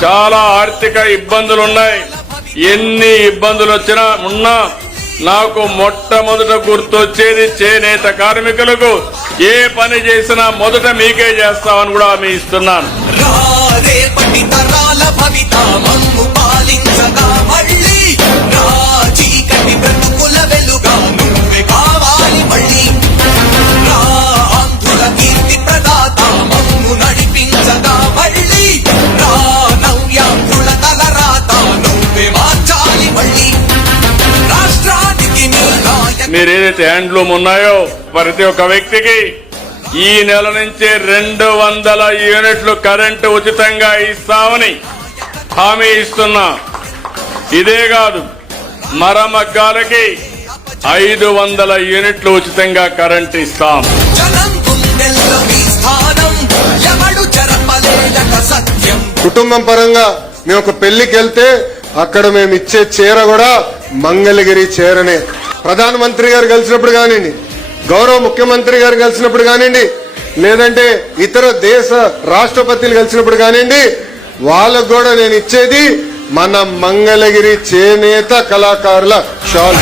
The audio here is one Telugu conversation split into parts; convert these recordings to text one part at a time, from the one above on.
చాలా ఆర్థిక ఇబ్బందులు ఉన్నాయి ఎన్ని ఇబ్బందులు వచ్చినా ఉన్నా నాకు మొట్టమొదట గుర్తొచ్చేది చేనేత కార్మికులకు ఏ పని చేసినా మొదట మీకే చేస్తామని కూడా హామీ ఇస్తున్నాను. మీరు ఏదైతే హ్యాండ్లూమ్ ఉన్నాయో ప్రతి ఒక్క వ్యక్తికి ఈ నెల నుంచి రెండు వందల యూనిట్లు కరెంటు ఉచితంగా ఇస్తామని హామీ ఇస్తున్నా. ఇదే కాదు మరమగ్గాలకి ఐదు వందల యూనిట్లు ఉచితంగా కరెంటు ఇస్తాం. కుటుంబం పరంగా మేము ఒక పెళ్ళికి వెళ్తే అక్కడ మేము ఇచ్చే చీర కూడా మంగళగిరి చీరనే. ప్రధానమంత్రి గారు కలిసినప్పుడు కానివ్వండి గౌరవ ముఖ్యమంత్రి గారు కలిసినప్పుడు కానివ్వండి లేదంటే ఇతర దేశ రాష్ట్రపతిని కలిసినప్పుడు కానివ్వండి వాళ్ళకు కూడా నేను ఇచ్చేది మన మంగళగిరి చేనేత కళాకారుల షాల్.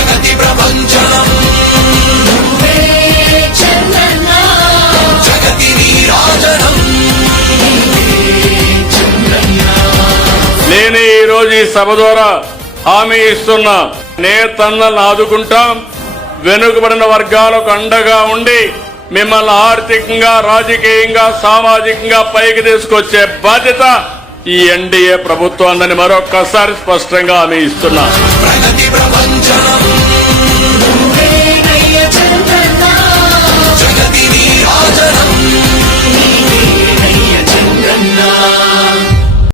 నేను ఈ రోజు ఈ సభ ద్వారా హామీ ఇస్తున్నా. నేతన్నలను ఆదుకుంటాం వెనుకబడిన వర్గాలకు అండగా ఉండి మిమ్మల్ని ఆర్థికంగా రాజకీయంగా సామాజికంగా పైకి తీసుకొచ్చే బాధ్యత ఈ ఎన్డీఏ ప్రభుత్వాన్ని మరొక్కసారి స్పష్టంగా హామీ ఇస్తున్నా.